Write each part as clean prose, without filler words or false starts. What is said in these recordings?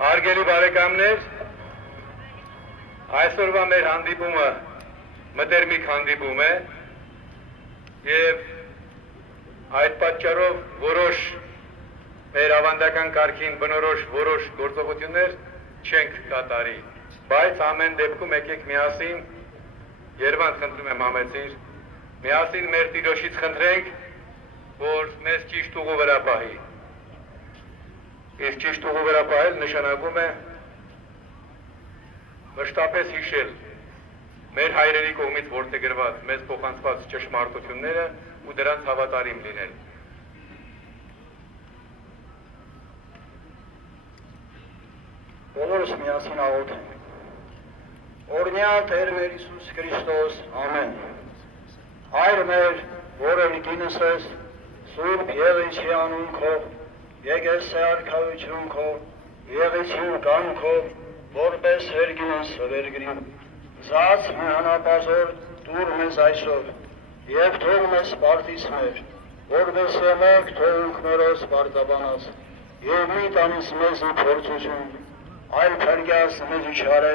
Արգելի բարեկամներ, այսօրվա մեր հանդիպումը մտերմիկ հանդիպում է եւ այդ պատճառով որոշ մեր ավանդական կարգին բնորոշ որոշ գործողություններ չենք կատարի, բայց ամեն դեպքում եկեք միասին Երևան խնդրում եմ համեցիր, միասին մեր Տիրոջից խնդրենք, որ մեզ ճիշտ ուղու վրա պահի։ Իսկ ճիշտ ուղու վրա պահել նշանակում է մշտապես հիշել մեր հայրերի կողմից որդեգրված մեզ փոխանցված ճշմարտությունները ու դրանց հավատարիմ լինել։ Բոլորս միասին աղոթենք։ Օրհնյալ Տեր մեր Հիսուս Քրիստոս, ամեն։ Հայր մեր, որը լիքինս ես, Սուրբ Եղիչի անուն քո, եկես արքայություն քո, եղեցին կան քո, որպես հերգինս վերգրին, զաց մահանապազոր դուր մեզ այսօր, և թող մեզ պարտիս մեր, որպես եմեք թողունք մերոս պարտաբանած, և մի տանիս մեզի փորձություն, այլ փրգյաս մեզ իչարե,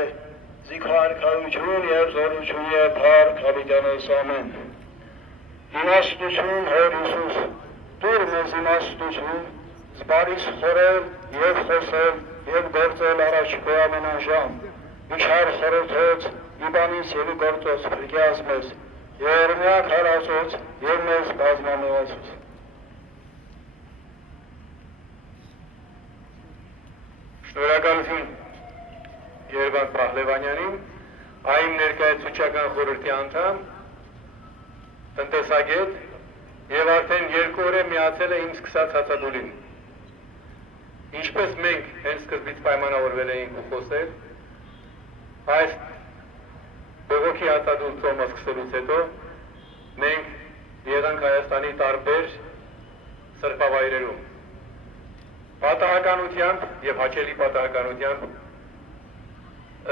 զիք արքայություն և զորություն և փառք հավիտյանես ամեն։ Իմաստություն Հոր Հիսուս, դուր մեզ իմաստություն, զբարիս խորել և խոսել և գործել առաջ քո ամենաժամ, իչար խորոթոց, իբանից և գործոց փրկյաս մեզ, երմյակ հարացոց և մեզ բազմանուացոց։ Շնորհակալություն Երևան Պահլևանյանին, այն ներկայացուցչական խորհրդի անդամ, տնտեսագետ և արդեն 2 օր է միացել է իմ սկսած հացադուլին։ Ինչպես մենք հենց սկզբից պայմանավորվել էինք ու խոսել, այս բողոքի հացադուլ ծոմը սկսելուց հետո մենք եղանք Հայաստանի տարբեր սրբավայրերում։ Պատահականությամբ և հաճելի պատահականությամբ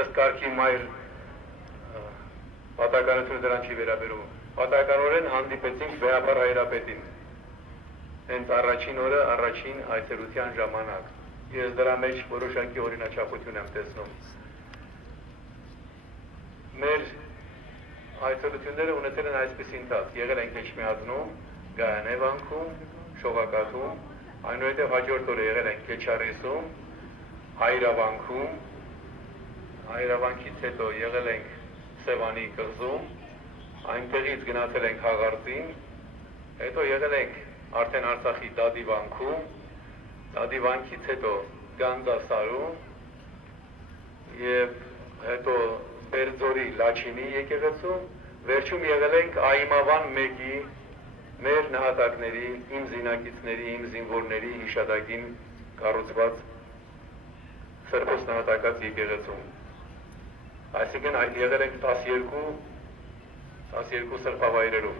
ըստ կարգի մայր պատահականությունը դրան չի վերաբերում։ Պատահականորեն հանդիպեցինք Վեհապար հայրապետին։ Հենց առաջին օրը, առաջին այցելության ժամանակ։ Ես դրա մեջ որոշակի օրինաչափություն եմ տեսնում։ Մեր այցելությունները ունեցել են այսպիսի ընթաց։ Եղել ենք Էջմիածնում, Գայանե վանքում, Շողակաթում, այնուհետև հաջորդ օրը եղել ենք Քեչարիսում, Հայրավանքում, Հայրավանքից հետո եղել ենք Սևանի կղզում, այնտեղից գնացել ենք Հաղարծին, հետո եղել ենք արդեն Արցախի Դադի վանքում, Դադի վանքից հետո Գանձասարում և հետո Բերձորի Լաչինի եկեղեցում, վերջում եղել ենք Այմավան 1-ի մեր նահատակների, իմ զինակիցների, իմ զինվորների հիշատակին կառուցված Սրբոց նահատակած եկեղեցում։ Այսինքն եղել ենք 12 սրբավայրերում։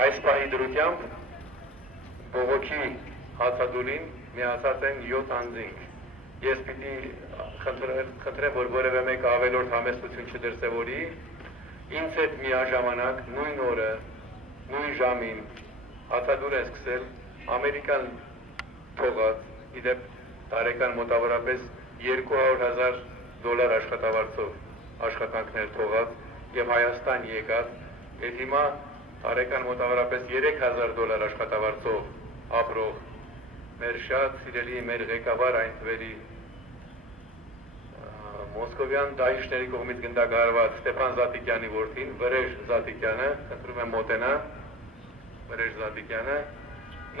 Այս պահի դրությամբ բողոքի հացադուլին միացած են 7 անձինք։ Ես պիտի խնդրեմ, որ որևէ մեկ ավելորդ համեստություն չդրսևորի, ինձ հետ միաժամանակ նույն օրը, նույն ժամին հացադուլ են սկսել ամերիկան թողած, իդեպ տարեկան մոտավորապես $200,000 աշխատավարձով աշխատանքներ թողած և Հայաստան եկած, և հիմա տարեկան մոտավորապես $3,000 աշխատավարձով ապրող մեր շատ սիրելի մեր ղեկավար այն թվերի Մոսկովյան դահիճների կողմից գնդակահարված Ստեփան Զատիկյանի որդին, Վրեժ Զատիկյանը, խնդրում եմ մոտենա, Վրեժ Զատիկյանը,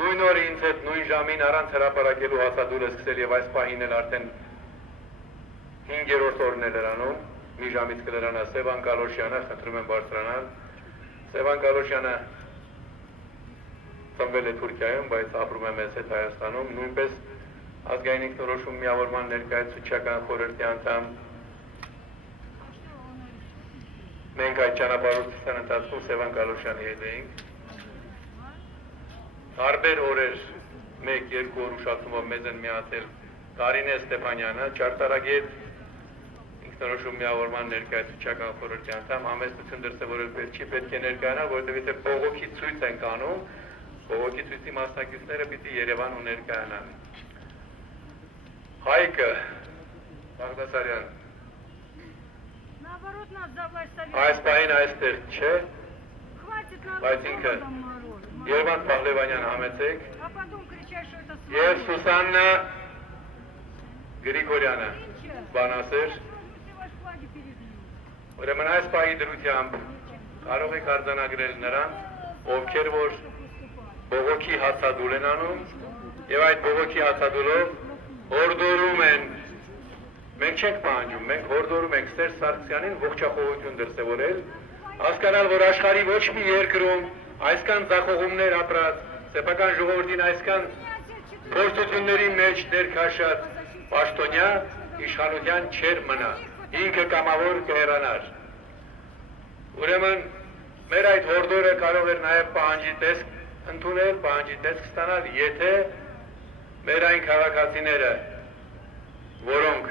նույն օրը ինձ հետ նույն ժամին առանց հրապարակելու հացադուլը սկսել և այս պահին էլ արդեն 5-րդ օրն է լրանում, մի ժամից կլրանա Սևան Կալոշյանը, խնդրում եմ բարձրանալ, Սևան Կալոշյանը ծնվել է Թուրքիայում, բայց ապրում է մեզ հետ Հայաստանում, նույնպես ազգային ինքնորոշում միավորման ներկայացուցչական խորհրդի անդամ։ Մենք այդ ճանապարհորդության ընթացքում Սևան Կալոշյանի հետ էինք։ Տարբեր օրեր, 1-2 օր ուշացումով մեզ են միացել Կարինե Ստեփանյանը, ճարտարագետ, ինքնորոշում միավորման ներկայացուցչական խորհրդի անդամ, համեստություն դրսևորել պետք է ներկայանալ, որովհետև բողոքի ցույց ենք անում, բողոքի ցույցի մասնակիցները պիտի Երևան ու ներկայանան։ Հայկը Բաղդասարյան Наоборот, нас давай совет. այս պահին այստեղ չէ, Хватит нам բայց ինքը Երվանդ Պահլևանյան համեցեք А потом кричать, что это եւ Սուսաննա Գրիգորյանը բանասեր Все ваши флаги перебьют. ուրեմն այս պահի դրությամբ կարող եք արձանագրել նրանց, ովքեր որ բողոքի հացադուլ են անում եւ այդ բողոքի հացադուլով հորդորում են մենք չենք պահանջում, մենք հորդորում ենք Սերժ Սարգսյանին ողջախոհություն դրսևորել, հասկանալ, որ աշխարհի ոչ մի երկրում այսքան ձախողումներ ապրած, սեփական ժողովրդին այսքան փորձությունների մեջ ներքաշած պաշտոնյա իշխանության չեր մնա, ինքը կամավոր կհեռանար։ Ուրեմն մեր այդ հորդորը կարող էր նաև պահանջի տեսք ընդունել, պահանջի տեսք ստանալ, եթե մեր այն քաղաքացիները, որոնք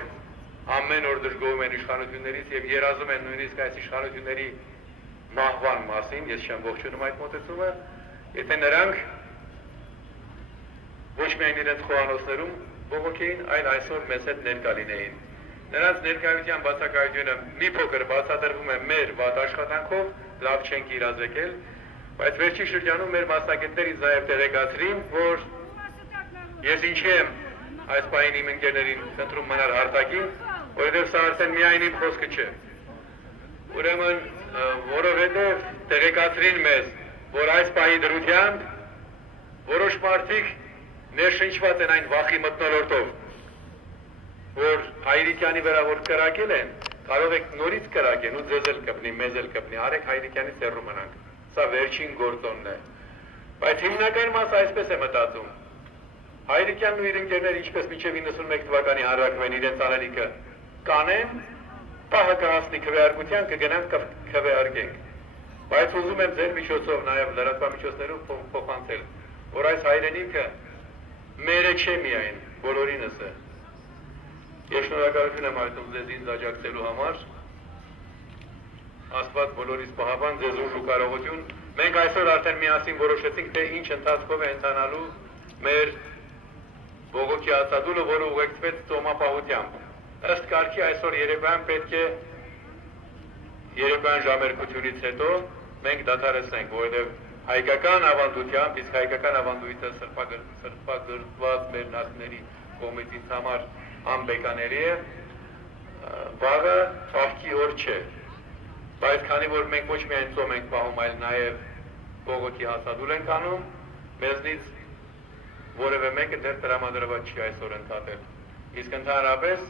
ամեն օր դժգոհում են իշխանություններից եւ երազում են նույնիսկ այս իշխանությունների մահվան մասին, ես չեմ ողջունում այդ մոտեցումը, եթե նրանք ոչ միայն իրենց խոհանոցներում բողոքեին, այլ այսօր մեզ հետ ներկա լինեին։ Նրանց ներկայության բացակայությունը մի փոքր բացատրվում է մեր վատ աշխատանքով, լավ չենք իրազեկել, բայց վերջի շրջանում մեր մասնագետներից նաև տեղեկացրին, որ ես ինչի եմ այս պահին իմ ընկերներին խնդրում մնալ արտակին, որովհետև սա արդեն միայն իմ խոսքը չէ։ Ուրեմն, որովհետև տեղեկացրին մեզ, որ այս պահի դրությամբ որոշ մարդիկ ներշնչված են այն վախի մթնոլորտով, որ Հայրիկյանի վրա որ կրակել են, կարող եք նորից կրակեն ու ձեզ էլ կպնի, մեզ էլ կպնի, արեք Հայրիկյանից հեռու մնանք։ Սա վերջին գործոնն է։ Բայց հիմնական մասը այսպես է մտածում։ Հայրիկյանն ու իր ընկերները ինչպես մինչև 91 թվականի հանրակրվեն իրենց անելիքը կանեն, պահը կհասնի քվեարկության, կգնանք քվեարկենք։ Բայց ուզում եմ ձեր միջոցով նաև լրատվամիջոցներով փոխանցել, որ այս հայրենիքը մերը չէ միայն, բոլորինս է։ Ես շնորհակալություն եմ հայտնում ձեզ ինձ աջակցելու համար։ Աստված բոլորիս պահապան, ձեզ ուժ ու կարողություն։ Մենք այսօր արդեն միասին որոշեցինք, թե ինչ ընթացքով է ընթանալու մեր բողոքի հացադուլը, որը ուղեկցվեց ծոմապահությամբ։ Ըստ կարգի այսօր երեկոյան պետք է երեկոյան ժամերկությունից հետո մենք դադարեցնենք, որովհետև հայկական ավանդությամբ, իսկ հայկական ավանդույթը սրբագրված մեր նախների կողմից ինձ համար անբեկանելի է, վաղը պահքի օր չէ, բայց քանի որ մենք ոչ միայն ծոմ ենք պահում, այլ նաև բողոքի հացադուլ ենք անում, մեզնից որևէ մեկը դեռ տրամադրված չի այսօր ընդհատել։ Իսկ ընդհանրապես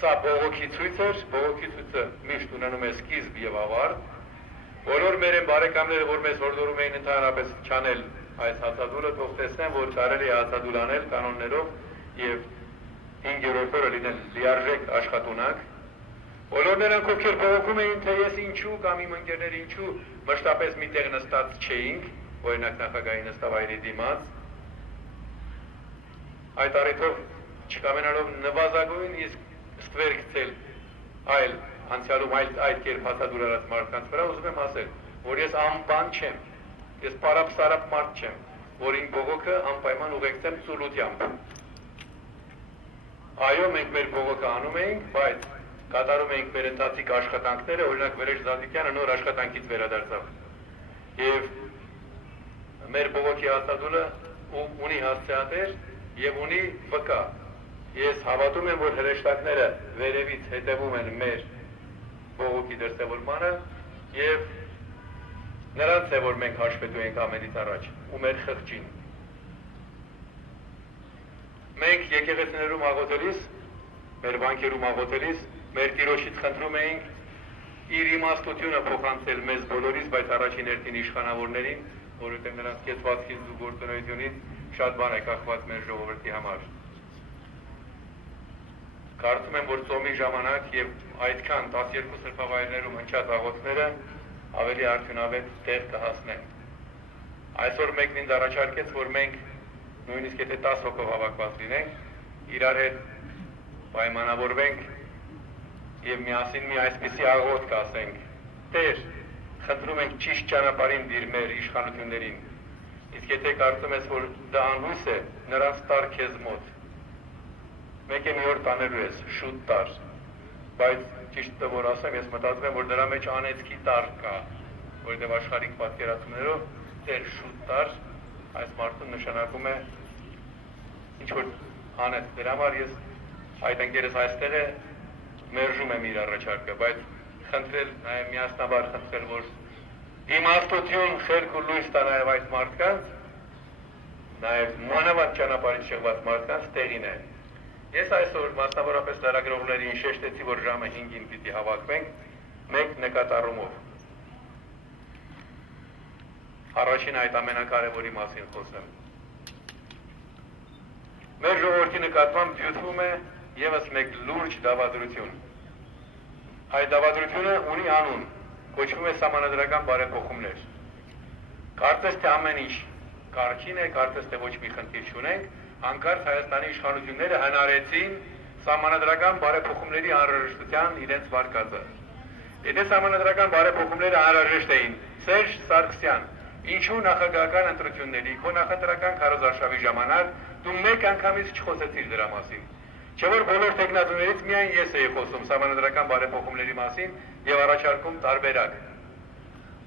սա բողոքի ցույց էր, բողոքի ցույցը միշտ ունենում է սկիզբ եւ ավարտ։ Բոլոր մեր բարեկամները, որ մեզ հորդորում էին ընդհանրապես չանել այս հացադուլը, թող տեսնեն, որ կարելի է հացադուլ անել կանոններով եւ 5-րդ օրը լինել լիարժեք աշխատունակ։ Բոլոր նրանք, ովքեր բողոքում էին, թե ես ինչու կամ իմ ընկերները ինչու մշտապես միտեղ նստած չէինք, օրինակ նախագահի նստավայրի դիմաց, այդ առիթով չկամենալով նվազագույն իսկ ստվեր գցել այլ անցյալում այդ կերպ հացադուլ արած մարդկանց վրա, ուզում եմ ասել, որ ես անբան չեմ, ես պարապ-սարապ մարդ չեմ, որ իմ բողոքը անպայման ուղեկցեմ ծուլությամբ։ Այո, մենք մեր բողոքը անում էինք, բայց կատարում էինք մեր ընթացիկ աշխատանքները, օրինակ Վրեժ Զազիկյանը նոր աշխատանքից վերադարձավ։ Եվ մեր բողոքի հացադուլը ունի հասցեատեր եւ ունի վկա։ Ես հավատում եմ, որ հրեշտակները վերևից հետևում են մեր բողոքի դրսևորմանը եւ նրանց է, որ մենք հաշվետու ենք ամենից առաջ ու մեր խղճին։ Մենք եկեղեցիներում աղոթելիս, մեր վանքերում աղոթելիս, մեր Տիրոջից խնդրում էինք իր իմաստությունը փոխանցել մեզ բոլորիս, բայց առաջին հերթին իշխանավորներին, որովհետև նրանց կեցվածքից ու գործունեությունից շատ բան է կախված մեր ժողովրդի համար։ Կարծում եմ, որ ծոմի ժամանակ եւ այդքան 12 սրբավայրներում հնչած աղոթները ավելի արդյունավետ տեղ կհասնեն։ Այսօր մեկն ինձ առաջարկեց, որ մենք նույնիսկ եթե 10 հոգով հավաքված լինենք, իրար հետ պայմանավորվենք եւ միասին մի այսպիսի աղոթք ասենք. Տեր, խնդրում ենք ճիշտ ճանապարհին դիր մեր իշխանություններին։ Իսկ եթե կարծում ես, որ դա անհույս է, նրանց տար քեզ մոտ։ մեկ է մի օր տանելու ես, շուտ տար, բայց ճիշտը որ ասեմ, ես մտածում եմ, որ դրա մեջ անեծքի տար կա, որտեղ աշխարհիկ պատկերացումներով դեր շուտ տար, այս մարդուն նշանակում է ինչ-որ անեծ, դրա համար ես այդ ընկերս այստեղ է մերժում եմ իր առաջարկը, բայց խնդրել, նաև միասնաբար խնդրել, որ իմաստություն, խելք ու լույս տա նաև այդ մարդկանց, նաև մանավանդ ճանապարհից շեղված մարդկանց տեղին է։ Ես այսօր մասնավորապես լրագրողներին շեշտեցի, որ ժամը 5-ին պիտի հավաքվենք մեկ նկատառումով։ Առաջին այդ ամենակարևորի մասին խոսեմ։ Մեր ժողովրդի նկատմամբ դյութվում է ևս մեկ լուրջ դավադրություն։ Այդ դավադրությունը ունի անուն, կոչվում է սահմանադրական բարեփոխումներ։ Կարծես թե ամեն ինչ կարգին է, կարծես թե ոչ մի խնդիր չունենք, հանկարծ Հայաստանի իշխանությունները հնարեցին սահմանադրական բարեփոխումների անհրաժեշտության իրենց վարկածը։ Եթե սահմանադրական բարեփոխումները անհրաժեշտ էին, Սերժ Սարգսյան, ինչու նախագահական ընտրությունների, քո նախընտրական քարոզարշավի ժամանակ դու մեկ անգամից չխոսեցիր դրա մասին։ Չէ՞ որ բոլոր տեխնատուներից միայն ես էի խոսում սահմանադրական բարեփոխումների մասին եւ առաջարկում տարբերակ։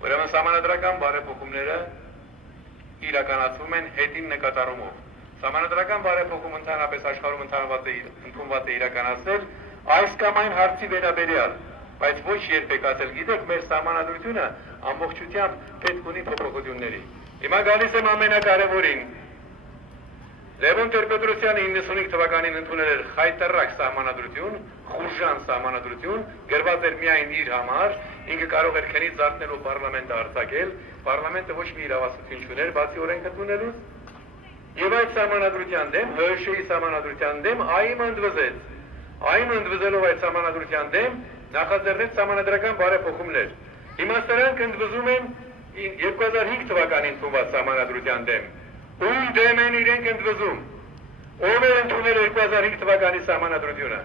Ուրեմն սահմանադրական բարեփոխումները իրականացվում են հետին նկատառումով։ Սահմանադրական բարեփոխում ընդհանրապես աշխարհում ընդունված է իրականացնել այս կամ այն հարցի վերաբերյալ, բայց ոչ երբեք ասել գիտեք մեր սահմանադրությունը ամբողջությամբ պետք ունի փոփոխությունների։ Հիմա գալիս եմ ամենակարևորին։ Լևոն Տեր-Պետրոսյանը 95 թվականին ընդունել էր խայտառակ սահմանադրություն, խուժան սահմանադրություն, գրված էր միայն իր համար, ինքը կարող էր քնից զարթնելով պարլամենտը արձակել, պարլամենտը ոչ մի իրավասություն չուներ, բացի օրենք ընդունելուց, եւ այդ սահմանադրության դեմ, ՀՀՇ-ի սահմանադրության դեմ ԱԻՄ-ը ընդվզեց։ ԱԻՄ-ը ընդվզելով այդ սահմանադրության դեմ նախաձեռնեց սահմանադրական բարեփոխումներ։ Հիմա սրանք ընդվզում են 2005 թվականին ընդունված սահմանադրության դեմ։ Ում դեմ են իրենք ընդվզում։ Ով է ընդունել 2005 թվականի սահմանադրությունը։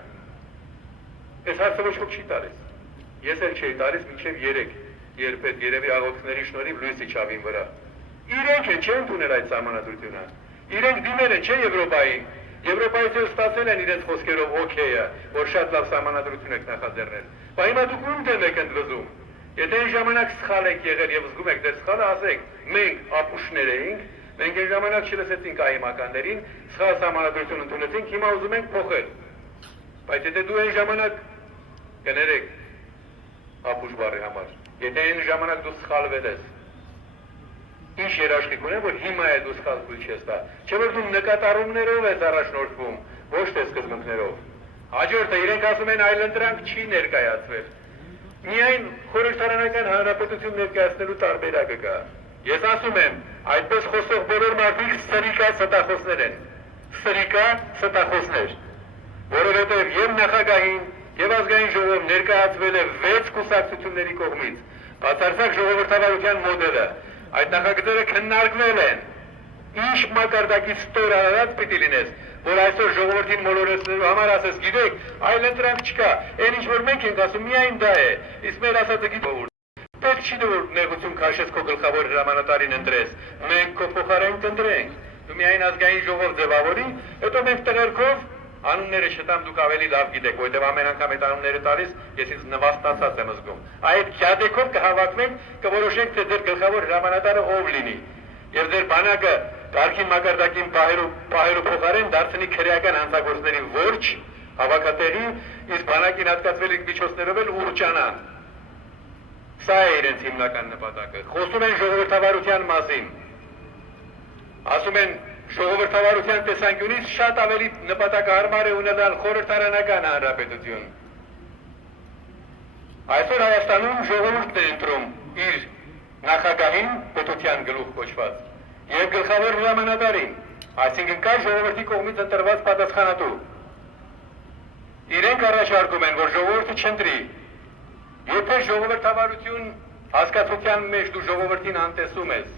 Այս հարցը ոչ ոք չի տալիս։ Ես էլ չէի տալիս մինչև 3, երբ այդ երևի աղոթքների շնորհիվ լույս իջավ իմ վրա։ Իրենք են չէ ընդունել այդ սահմանադրությունը։ Իրենք դիմել են չէ Եվրոպային։ Եվրոպայից ստացել են իրենց խոսքերով օքեյը, որ շատ լավ սահմանադրություն եք նախաձեռնել։ Բայց հիմա դուք ում դեմ եք ընդվզում։ Եթե այն ժամանակ սխալ եք եղել եւ զգում եք դեր սխալը, ասեք, մենք ապուշներ էինք, մենք այն ժամանակ չլսեցինք ԱԻՄ-ականներին, սխալ սահմանադրություն ընդունեցինք, հիմա ուզում ենք փոխել։ Բայց եթե դու այն ժամանակ կներեք ապուշ բառի համար, եթե այն ժամանակ դու սխալվել ես, ինչ երաշխիք ունեն, որ հիմա է դու սխալ ցույց ես տա, չէ՞ որ դու նկատառումներով ես առաջնորդվում, ոչ թե սկզբունքներով։ Հաջորդը իրենք ասում են այլընտրանք չի ներկայացվել։ Միայն խորհրդարանական հանրապետություն ներկայացնելու տարբերակը կա։ Ես ասում եմ, այդպես խոսող բոլոր մարդիկ սրիկա ստախոսներ են։ Սրիկա ստախոսներ։ Որովհետև եւ նախագահին, եւ ազգային ժողով ներկայացվել է 6 կուսակցությունների կողմից։ Բացարձակ ժողովրդավարության մոդելը։ Այդ նախագծերը քննարկվել են։ Ինչ մակարդակի ստոր արած պիտի լինես, որ այսօր ժողովրդին մոլորեցնելու համար ասես, գիտեք, այլ ընտրանք չկա, այն ինչ որ մենք ենք ասում, միայն դա է, իսկ մեր ասածը գիտեք, պետք չի որ նեղություն քաշես քո գլխավոր հրամանատարին ընտրես, մենք քո փոխարեն կընտրենք, դու միայն ազգային ժողով ձևավորի, հետո մենք տղերքով անունները չտամ դուք ավելի լավ գիտեք, որովհետև ամեն անգամ այդ անունները տալիս, ես ինձ նվաստացած եմ զգում։ Այդ քյադեքով կհավաքվենք, կորոշենք, թե ձեր գլխավոր հրամանատարը ով լինի։ Եվ ձեր բանակը կարգին մակարդակին պահելու փոխարեն դարձնի քրեական հանցագործների որջ, հավաքատեղի, իսկ բանակին հատկացվելիք միջոցներով էլ ուռճանան։ Սա է իրենց հիմնական նպատակը։ Խոսում են ժողովրդավարության մասին։ Ասում են ժողովրդավարության տեսանկյունից շատ ավելի նպատակահարմար է ունենալ խորհրդարանական հանրապետություն։ Այսօր Հայաստանում ժողովուրդն է ընտրում իր նախագահին, պետության գլուխ կոչված, եւ գլխավոր հրամանատարին, այսինքն կա ժողովրդի կողմից ընտրված պատասխանատու։ Իրենք առաջարկում են, որ ժողովուրդը չընտրի։ Եթե ժողովրդավարություն հասկացության մեջ դու ժողովրդին անտեսում ես,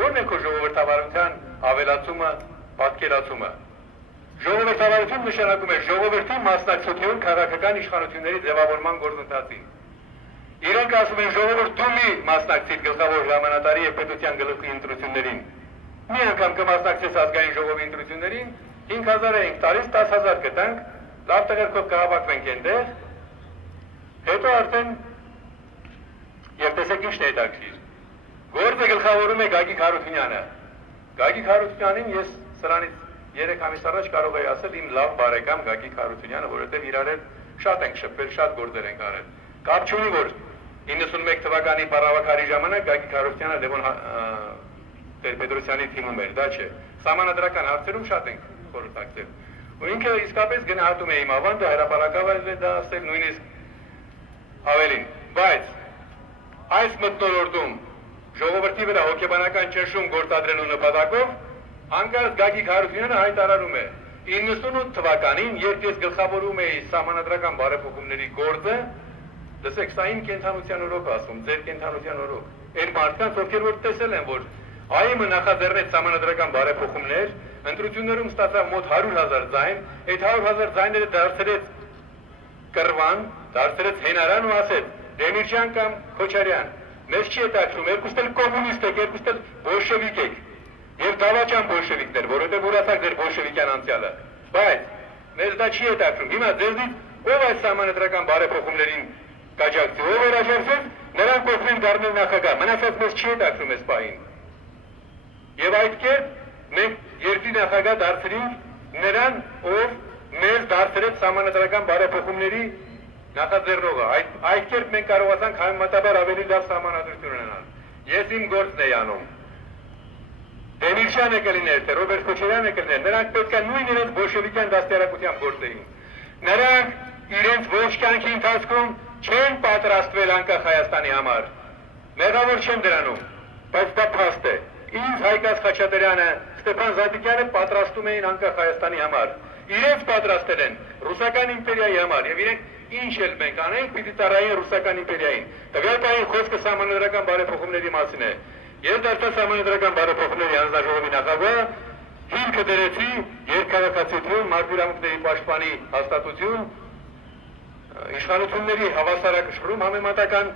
ո՞րն է քո ժողովրդավարության ավելացումը, պատկերացումը։ Ժողովրդավարություն նշանակում է ժողովրդի մասնակցություն քաղաքական իշխանությունների ձևավորման գործընթացին։ Իրենք ասում են ժողովուրդ դու մի մասնակցիր գլխավոր հրամանատարի եւ պետության գլխի ընտրություններին։ Մի անգամ կմասնակցես ազգային ժողովի ընտրություններին 5000 էինք տալիս, 10000 գտանք, լավ տեղերքով կհավաքվենք այնտեղ, հետո արդեն եւ տեսեք ինչն է հետաքրքիր։ Գործը գլխավորում է Գագիկ Հարությունյանը։ Գագիկ Հարությունյանին ես սրանից 3 ամիս առաջ կարող եի ասել իմ լավ բարեկամ Գագիկ Հարությունյանը, որովհետեւ իրար հետ շատ ենք շփվել, շատ գործեր ենք արել։ Կապ չունի որ 91 թվականի բառավարարի ժամանակ Գագիկ Հարությունյանը Լևոն Տեր-Պետրոսյանի թիմում էր, դա չէ։ Սահմանադրական հարցերում շատ ենք խորհրդակցել։ Ու ինքը իսկապես գնահատում է իմ ավանդը, հրապարակավայել է դա ասել նույնիսկ ավելին։ Բայց այս մթնոլորտում ժողովրդի վրա հոգեբանական ճնշում գործադրելու նպատակով հանկարծ Գագիկ Հարությունյանը հայտարարում է 98 թվականին, երբ ես գլխավորում էի սահմանադրական բարեփոխումների գործը, լսեք, սա իմ կենթանության օրոք ասում, ձեր կենթանության օրոք։ Այն մարդկանց, ովքեր որ տեսել են, որ ԱԻՄ-ը նախաձեռնեց սահմանադրական բարեփոխումներ, ընտրություններում ստացավ մոտ 100,000 ձայն, այդ 100,000 ձայները դարձրեց կռվան, դարձրեց հենարան ու ասեց. Դեմիրճյան կամ Քոչարյան, մեզ չի հետաքրում, երկուստ էլ կոմունիստ եք, երկուստ էլ բոլշևիկ եք, եւ դավաճան բոլշևիկներ, որովհետեւ ուրացակ ձեր բոլշևիկյան անցյալը, բայց մեզ դա չի հետաքրում։ Հիմա ձեզնից ով այս սահմանադրական բարեփոխումներին կաջակցի, ով հրաժարվեց, նրանք կօգնեն դառնել նախագահ, մնացած մեզ չի հետաքրում այս պահին։ Եվ այդ կերպ մենք երկրի նախագահ դարձրինք նրան, ով մեզ դարձրեց սահմանադրական բարեփոխումների նախաձեռնողը։ Այդ կերպ մենք կարողացանք համեմատաբար ավելի լավ սահմանադրություն ունենալ։ Ես իմ գործն էի անում։ Դեմիրճյանը կլիներ, թե Ռոբերտ Քոչարյանը կլիներ, նրանք պետք է նույն իրենց բոլշևիկյան դաստիարակությամբ գործեին։ Նրանք իրենց ոչ կյանքի ընթացքում չեն պատրաստվել անկախ Հայաստանի համար։ Մեղավոր չեմ դրանում, բայց դա փաստ է։ Ինձ Հայկաց Խաչատրյանը, Ստեփան Զատիկյանը պատրաստում էին անկախ Հայաստանի համար։ Իրենց պատրաստել են ռուսական իմպերիայի համար եւ իրենք ինչ էլ մենք անենք, պիտի ծառայեն ռուսական իմպերիային։ Տվյալ պահին խոսքը սահմանադրական բարեփոխումների մասին է։ Ես դարձա սահմանադրական բարեփոխումների հանձնաժողովի նախագահ, հիմքը դրեցի երկքաղաքացիություն, մարդու իրավունքների պաշտպանի հաստատություն, իշխանությունների հավասարակշռում համեմատական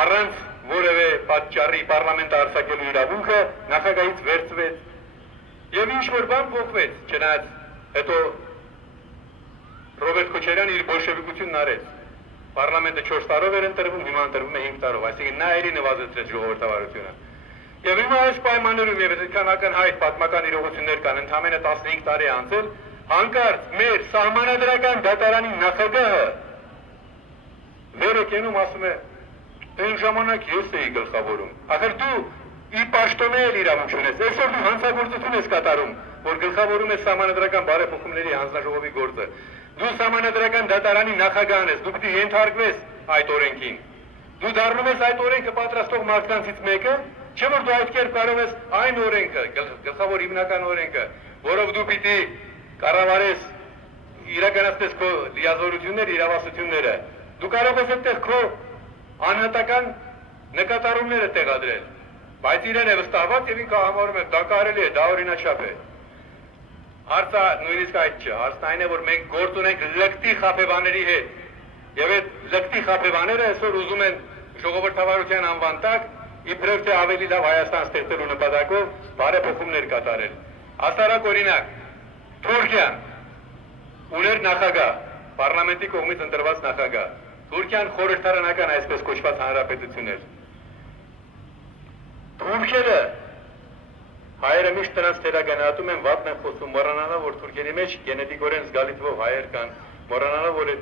առանց որևէ պատճառի պարլամենտը արձակելու իրավունքը նախագահից վերցվեց եւ ինչ որ բան փոխվեց, չնայած հետո Ռոբերտ Քոչարյանը իր բոլշևիկությունն արեց։ Պարլամենտը 4 տարով էր ընտրվում, հիմա ընտրվում է 5 տարով, այսինքն նա երի նվազեցրեց ժողովրդավարությունը։ Եվ հիմա այս պայմաններում եւ այդքան ակնհայտ պատմական իրողություններ կան, ընդամենը 15 տարի անցել, հանկարծ մեր սահմանադրական դատարանի նախագահը վերը կենում ասում է. «Այն ժամանակ ես էի գլխավորում»։ Ախր դու ի պաշտոնե էլ իրավունք ունես, այսօր դու հանցագործություն ես կատարում, որ գլխավորում ես սահմանադրական բարեփոխումների հանձնաժողովի գործը։ Դու սահմանադրական դատարանի նախագահն ես, դու պիտի ենթարկվես այդ օրենքին։ Դու դառնում ես այդ օրենքը պատրաստող մարդկանցից մեկը, չէ՞ որ դու այդ կերպ կարող ես այն օրենքը, գլխավոր հիմնական օրենքը, որով դու պիտի կառավարես, իրականացնես քո լիազորությունները, իրավասությունները։ Դու կարող ես այդտեղ քո անհատական նկատառումները տեղադրել, բայց իրեն է վստահված եւ ինքը համարում է դա կարելի է, դա օրինաչափ է։ Հարցը նույնիսկ այդ չէ, հարցն այն է, որ մենք գործ ունենք լկտի խաբեբաների հետ եւ այդ լկտի խաբեբաները այսօր ուզում են ժողովրդավարության անվան տակ իբրև թե ավելի լավ Հայաստան ստեղծելու նպատակով բարեփոխումներ կատարել։ Ասարակ օրինակ, Թուրքիան ուներ նախագահ, պարլամենտի կողմից ընտրված նախագահ։ Թուրքիան խորհրդարանական այսպես կոչված հանրապետություն էր։ Թուրքերը հայերը միշտ նրանց թերագնահատում են, վատն են խոսում, մոռանալով որ թուրքերի մեջ գենետիկորեն զգալի թվով հայեր կան, մոռանալով որ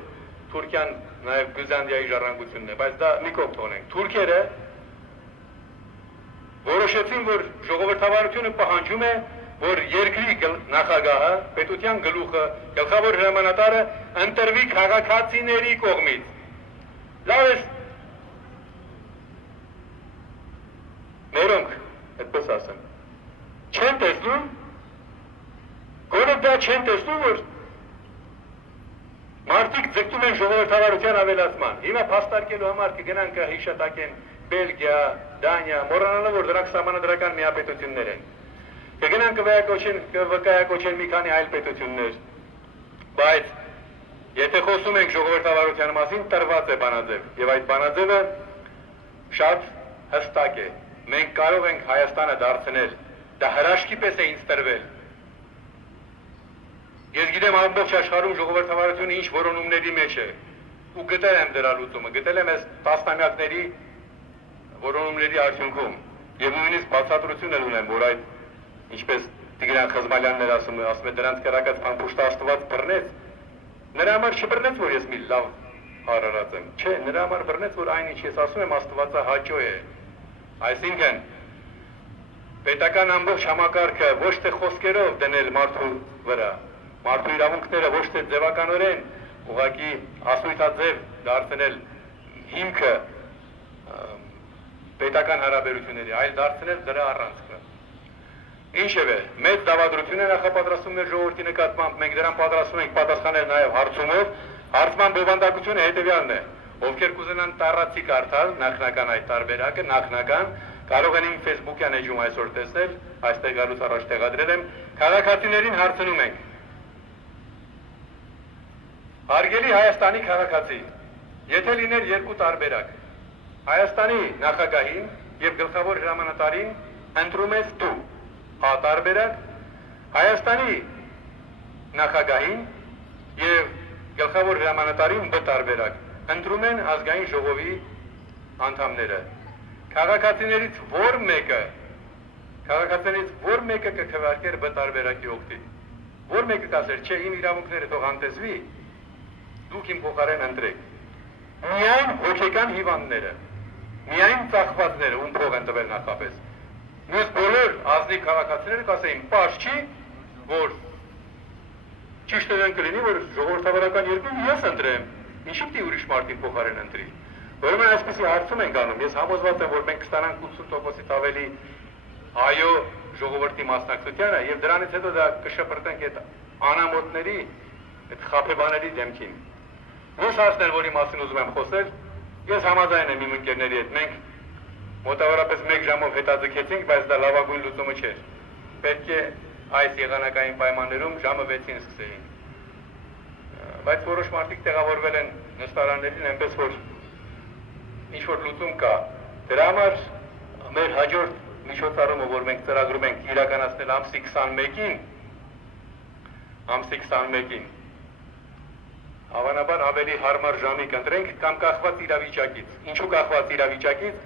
Թուրքիան նաև Բյուզանդիայի ժառանգությունն է, բայց դա մի կողմ թողնենք։ Թուրքերը որոշեցին, որ ժողովրդավարությունը պահանջում է, որ երկրի նախագահը, պետության գլուխը, գլխավոր հրամանատարը ընտրվի քաղաքացիների կողմից։ Լավ է, մերոնք, այդպես ասեմ, չեն տեսնում, գոնե դա չեն տեսնում, որ մարդիկ ձգտում են ժողովրդավարության ավելացման։ Հիմա փաստարկելու համար կգնան կհիշատակեն Բելգիա, Դանիա, մոռանալով որ դրանք սահմանադրական միապետություններ են։ Կգնան կվկայակոչեն մի քանի այլ պետություններ, բայց եթե խոսում ենք ժողովրդավարության մասին, տրված է բանաձև, եւ այդ բանաձևը շատ հստակ է։ Մենք կարող ենք Հայաստանը դարձնել, դա հրաշքի պես է ինձ տրվել, Ես գիտեմ ամբողջ աշխարհում ժողովրդավարությունը ինչ որոնումների մեջ է ու գտել եմ դրա լուծումը, գտել եմ այս տասնամյակների որոնումների արդյունքում եւ նույնիսկ բացատրություն ունեմ, որ այդ ինչպես Տիգրան Խզմալյանն էր ասում է դրանց կրակած փամփուշտը Աստված բռնեց, նրա համար չբռնեց, որ ես մի լավ հարարած եմ, չէ, նրա համար բռնեց, որ այն ինչ ես ասում եմ Աստվածը հաճո է, այսինքն պետական ամբողջ համակարգը ոչ թե խոսքերով դնել մարդու վրա, մարդու իրավունքները ոչ թե ձևականորեն, ուղղակի ասույթաձև դարձնել հիմքը պետական հարաբերությունների, այլ դարձնել դրա առանցքը։ Ինչևէ, մեծ դավադրություն է նախապատրաստում մեր ժողովրդի նկատմամբ, մենք դրան պատրաստում ենք պատասխանել նաև հարցումով, հարցման բովանդակությունը հետևյալն է, ովքեր կուզենան տառացի կարդալ, նախնական այդ տարբերակը, նախնական, կարող են իմ Facebook-յան էջում այսօր տեսնել, այստեղ գալուց առաջ տեղադրել եմ, քաղաքացիներին հարցնում ենք։ Հարգելի Հայաստանի քաղաքացի, եթե լիներ երկու տարբերակ, Հայաստանի նախագահին եւ գլխավոր հրամանատարին ընտրում ես դու, A տարբերակ, Հայաստանի նախագահին եւ գլխավոր հրամանատարին B տարբերակ, ընտրում են ազգային ժողովի անդամները։ Քաղաքացիներից որ մեկը կքվարկեր B տարբերակի օգտին, որ մեկը կասեր, չէ, իմ իրավունքները թող անտեսվի, դուք իմ փոխարեն ընտրեք։ Միայն հոգեկան հիվանդները, միայն ծախվածները, ում փող են տվել նախապես։ Մյուս բոլոր ազնիվ քաղաքացիները կասեին, պարզ չի, որ ճիշտ են կլինի, որ ժողովրդավարական երկրում ես ընտրեմ, ինչի՞ պիտի ուրիշ մարդին փոխարեն ընտրի։ Ուրեմն այսպիսի հարցում ենք անում, ես համոզված եմ, որ մենք կստանանք 80%-ից ավելի այո ժողովրդի մասնակցությանը եւ դրանից հետո դա կշպրտենք այդ անամոթների, այդ խաբեբաների դեմքին։ Մյուս հարցն էր, որի մասին ուզում եմ խոսել, ես համաձայն եմ իմ ընկերների հետ, մենք մոտավորապես 1 ժամով հետաձգեցինք, բայց դա լավագույն լուծումը չէր։ Պետք է այս եղանակային պայմաններում ժամը 6-ին սկսեինք։ Բայց որոշ մարդիկ տեղավորվել են նստարաններին, այնպես որ ինչ-որ լուծում կա։ Դրա համար մեր հաջորդ միջոցառումը, որ մենք ծրագրում ենք իրականացնել ամսի 21-ին, հավանաբար ավելի հարմար ժամի կընտրենք կամ կախված իրավիճակից։ Ինչու կախված իրավիճակից?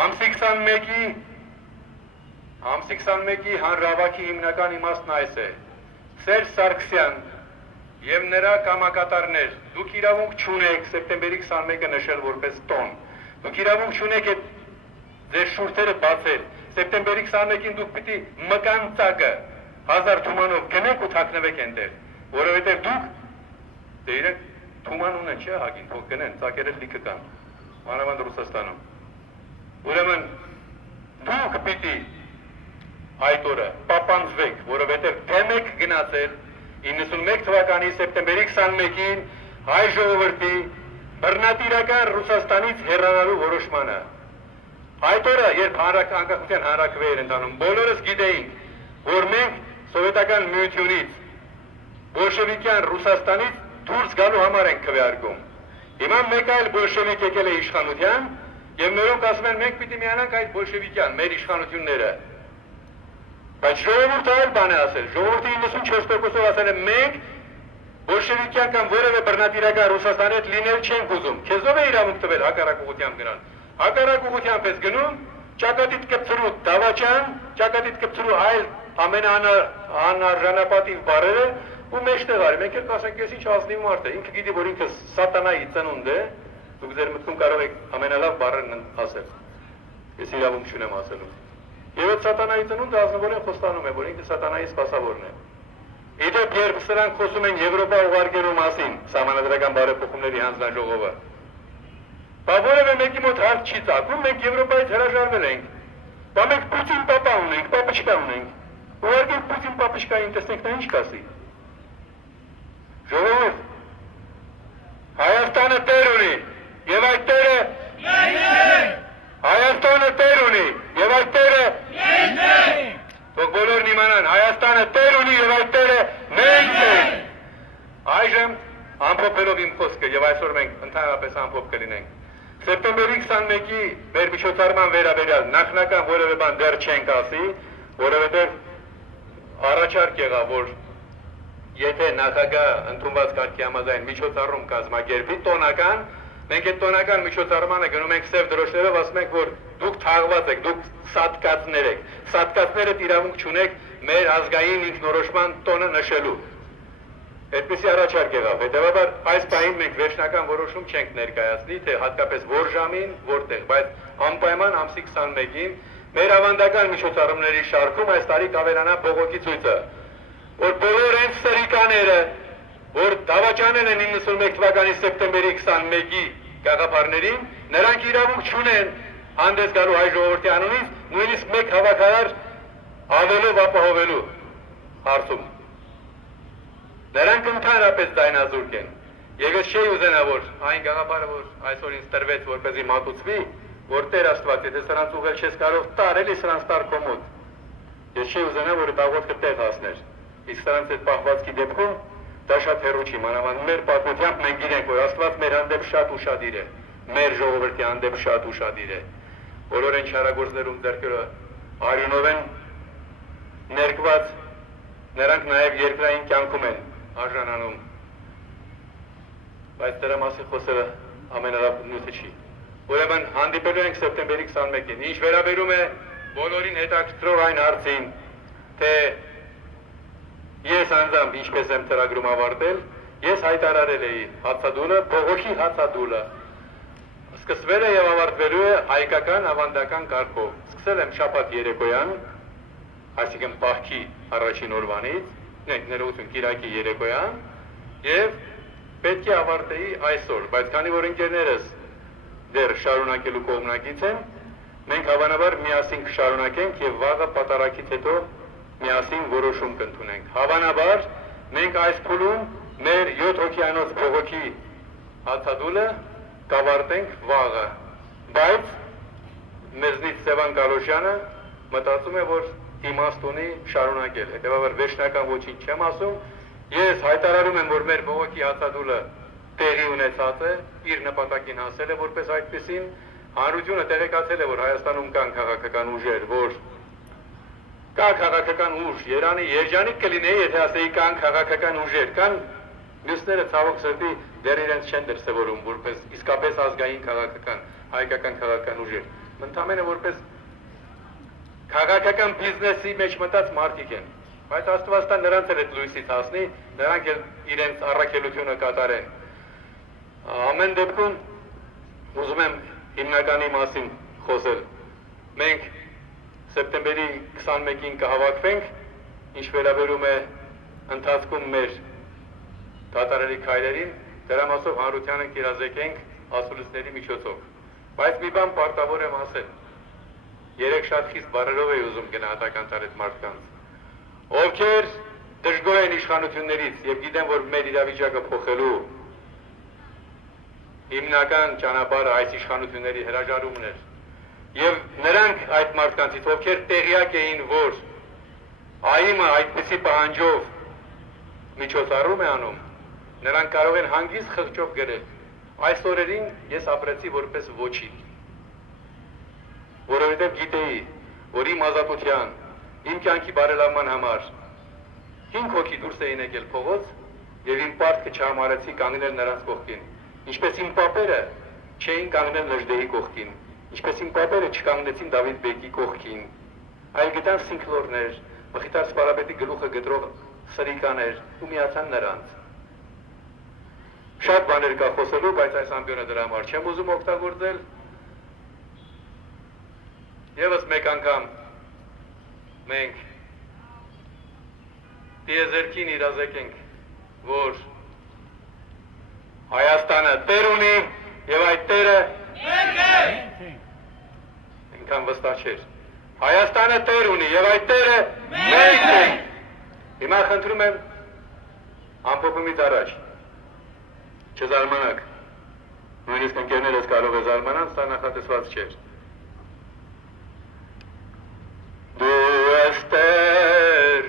Ամսի 21-ի հանրահավաքի հիմնական իմաստն այս է։ Սերժ Սարգսյան եւ նրա կամակատարներ, դուք իրավունք չունեք սեպտեմբերի 21-ը նշել որպես տոն։ Դուք իրավունք չունեք այդ ձեր շուրթերը բացել։ Սեպտեմբերի 21-ին դուք պիտի մկանցակը 1000 թումանով գնեք ու թաքնվեք այնտեղ, որովհետեւ դուք դե իրենք թուման ունեն, չէ՞ հագին, թող գնեն, ծակերը լիքը կան, մանավանդ Ռուսաստանում։ Ուրեմն դուք պիտի այդ օրը պապանձվեք, որովհետև դեմ եք գնացել 91 թվականի սեպտեմբերի 21-ին հայ ժողովրդի բռնատիրական Ռուսաստանից հեռանալու որոշմանը։ Այդ օրը, երբ անկախության հանրաքվե էր ընթանում, բոլորս գիտեինք, որ մենք սովետական միությունից, բոլշևիկյան Ռուսաստանից դուրս գալու համար ենք քվեարկում։ Հիմա մեկ այլ բոլշևիկ եկել է իշխանության եւ նորոք ասում են մենք պիտի միանանք այդ բոլշևիկյան մեր իշխանությունները։ Բայց ժողովուրդը այլ բան է ասել, ժողովուրդի 94%-ով ասել է մենք բոլշևիկյան կամ որևէ բռնատիրական Ռուսաստանի հետ լինել չենք ուզում։ Քեզ ով է իրավունք տվել հակառակուղությամբ գնալ։ Հակառակուղությամբ ես գնում, ճակատիդ կպցրու դավաճան, ճակատիդ կպցրու այլ անարժանապատիվ բառերը ու մեջտեղ արի, մենք էլ կասենք, ես ինչ ազնիվ մարդ է, ինքը գիտի, որ ինքը սատանայի ծնունդ է, դուք ձեր մտքում կարող եք ամենալավ բառերն ասել, ես իրավունք չունեմ ասելու։ Եվ այդ սատանայի ծնունդը ազնվորեն խոստանում է, որ ինքը սատանայի սպասավորն է։ Իդեպ, երբ սրանք խոսում են Եվրոպա ուղարկելու մասին, սահմանադրական բարեփոխումների հանձնաժողովը, բա որևէ մեկի մոտ հարց չի ծագում, մենք Եվրոպայից հրաժարվել ենք, բա մենք Պուտին պապա ունենք, պապիչկա ունենք, ուղարկենք Պուտին պապիչկային, տեսնենք նա ինչ կասի։ Ժողովուրդ, Հայաստանը տեր ունի, եւ այդ տերը մենք ենք։ Հայաստանը տեր ունի, եւ այդ տերը մենք ենք։ Թող բոլորն իմանան, Հայաստանը տեր ունի եւ այդ տերը մենք ենք։ Այժմ ամփոփելով իմ խոսքը եւ այսօր մենք ընդհանրապես ամփոփ կլինենք։ Սեպտեմբերի 21-ի մեր միջոցառման վերաբերյալ նախնական որևէ բան դեռ չենք ասի, որովհետեւ առաջարկ եղավ, որ եթե նախագահ ընդունված կարգի համաձայն միջոցառում կազմակերպի տոնական, մենք այդ տոնական միջոցառմանը գնում ենք սև դրոշներով, ասում ենք, որ դուք թաղված եք, դուք սատկածներ եք, սատկածները իրավունք չունեք մեր ազգային ինքնորոշման տոնը նշելու։ Այդպիսի առաջարկ եղավ, հետևաբար այս պահին մենք վերջնական որոշում չենք ներկայացնի, թե հատկապես որ ժամին, որտեղ, բայց անպայման ամսի 21-ին մեր ավանդական միջոցառումների շարքում այս տարի կավելանա բողոքի ցույցը, որ բոլոր այն սրիկաները, որ դավաճանել են 91 թվականի սեպտեմբերի 21-ի գաղափարներին, նրանք իրավունք չունեն հանդես գալու հայ ժողովրդի անունից, նույնիսկ մեկ հավաքարար ավելով ապահովելու հարցում։ Նրանք ընդհանրապես ձայնազուրկ են, եւ ես չէի ուզենա, որ այն գաղափարը, որ այսօր ինձ տրվեց, որպեսզի մատուցվի, որ Տեր Աստված, եթե սրանց ուղղել չես կարող տար, էլի սրանց տար քո մոտ։ Ես չէի ուզենա, որ դա ոտքը տեղ հասներ։ Իսկ սրանց այդ պահվածքի դեպքում դա շատ հեռու չի, մանավանդ մեր պատմությամբ մենք գիտենք, որ Աստված մեր հանդեպ շատ ուշադիր է, մեր ժողովրդի հանդեպ շատ ուշադիր է։ Բոլոր այն չարագործներում ձեռքերը արյունով են ներկված, նրանք նաև երկրային կյանքում են արժանանում, բայց դրա մասին խոսելը ամենալավ նյութը չի։ Ուրեմն հանդիպելու ենք սեպտեմբերի 21-ին, ինչ վերաբերում է բոլորին հետաքրքրող այն հարցին, թե ես անձամբ ինչպես եմ ծրագրում ավարտել, ես հայտարարել էի հացադուլը, բողոքի հացադուլը, սկսվել է եւ ավարտվելու է հայկական ավանդական կարգով։ Սկսել եմ շաբաթ երեկոյան, այսինքն պահքի առաջին օրվանից, ներողություն, կիրակի երեկոյան, եւ պետք է ավարտեի այսօր, բայց քանի որ ընկերներս դեռ շարունակելու կողմնակից են, մենք հավանաբար միասին կշարունակենք եւ վաղը պատարագից հետո միասին որոշում կընդունենք։ Հավանաբար մենք այս փուլում մեր 7 հոգյանոց բողոքի հացադուլը կավարտենք վաղը, բայց մեզնից Սևան Գալոշյանը մտածում է, որ իմաստ ունի շարունակել, հետևաբար վերջնական ոչինչ չեմ ասում, ես հայտարարում եմ, որ մեր բողոքի հացադուլը տեղի ունեցած է, իր նպատակին հասել է որպես այդպեսին, հանրությունը տեղեկացել է, որ Հայաստանում կան քաղաքական ուժեր, որ կա քաղաքական ուժ, Երանի երջանիկ կլինեի, եթե ասեի կան քաղաքական ուժեր, կան մյուսները ցավոք սրտի դեռ իրենց չեն դրսևորում, որպես իսկապես ազգային քաղաքական, հայկական քաղաքական ուժեր, ընդամենը որպես քաղաքական բիզնեսի մեջ մտած մարդիկ են, բայց Աստված տա նրանց էլ այդ լույսից հասնի, նրանք էլ իրենց առաքելությունը կատարեն։ Ամեն դեպքում ուզում եմ հիմնականի մասին խոսել։ Մենք սեպտեմբերի 21-ին կհավաքվենք, ինչ վերաբերում է ընթացքում մեր դատարանի քայլերին, դրա մասով հանրությանը կիրազեկենք ասուլիսների միջոցով։ Բայց մի բան պարտավոր եմ ասել։ Երեք շատ խիստ բառերով էի ուզում գնահատական տալ այդ մարդկանց, ովքեր դժգոհ են իշխանություններից եւ գիտեն, որ մեր իրավիճակը փոխելու հիմնական ճանապարհը այս իշխանությունների հրաժարումն էր։ Եվ նրանք այդ մարդկանցից, ովքեր տեղյակ էին, որ ԱԻՄ-ը այդպիսի պահանջով միջոցառում է անում, նրանք կարող են հանգիստ խղճով գրել։ Այս օրերին ես ապրեցի որպես ոչինչ, որովհետև գիտեի, որ իմ ազատության, իմ կյանքի բարելավման համար 5 հոգի դուրս էին եկել փողոց եւ իմ պարտքը չհամարեցի կանգնել նրանց կողքին, ինչպես իմ պապերը չէին կանգնել Լժդեի կողքին, ինչպես իմ պապերը չկանգնեցին Դավիթ բեկի կողքին, այլ գտան սինքլորներ, Մխիթար Սպարապետի գլուխը գտրող սրիկաներ ու միացան նրանց։ Շատ բաներ կա խոսելու, բայց այս ամբիոնը դրա համար չեմ ուզում օգտագործել։ Եվս մեկ անգամ մենք տիեզերքին իրազեկենք, որ Հայաստանը տեր ունի եւ այդ տերը մենք ենք։ Ինքան վստահ չէր։ Հայաստանը տեր ունի եւ այդ տերը մենք ենք։ Հիմա խնդրում եմ ամփոփումից առաջ չզարմանաք, նույնիսկ ընկերներս կարող է զարմանան, սա նախատեսված չէր։ Դու ես Տեր,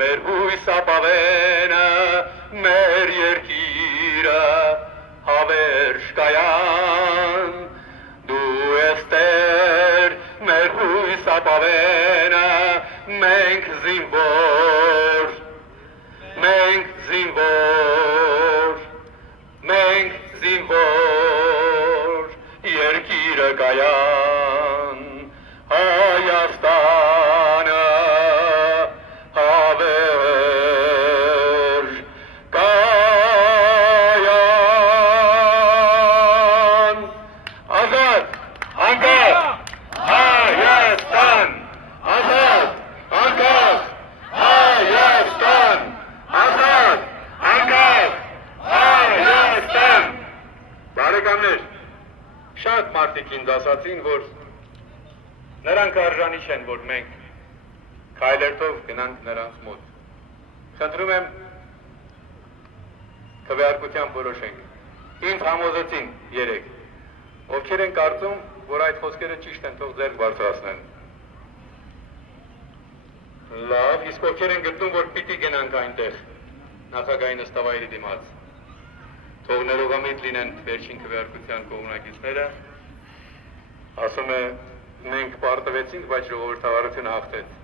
մեր հույս ապավենը, մեր երկիրը, հավերժ կայան, դու ես Տեր, մեր հույս ապավենը, մենք զինվոր, մենք Բարեկամներ, շատ մարդիկ ինձ ասացին, որ նրանք արժանի չեն, որ մենք քայլերթով գնանք նրանց մոտ։ Խնդրում եմ քվեարկությամբ որոշենք։ Ինձ համոզեցին երեք, ովքեր են կարծում, որ այդ խոսքերը ճիշտ են, թող ձեռք բարձրացնեն։ Լավ, իսկ ովքեր են գտնում, որ պիտի գնանք այնտեղ, նախագահի նստավայրի դիմաց, թող ներողամիտ լինեն վերջին քվեարկության կողմնակիցները, ասում է, մենք պարտվեցինք, բայց ժողովրդավարությունը հաղթեց։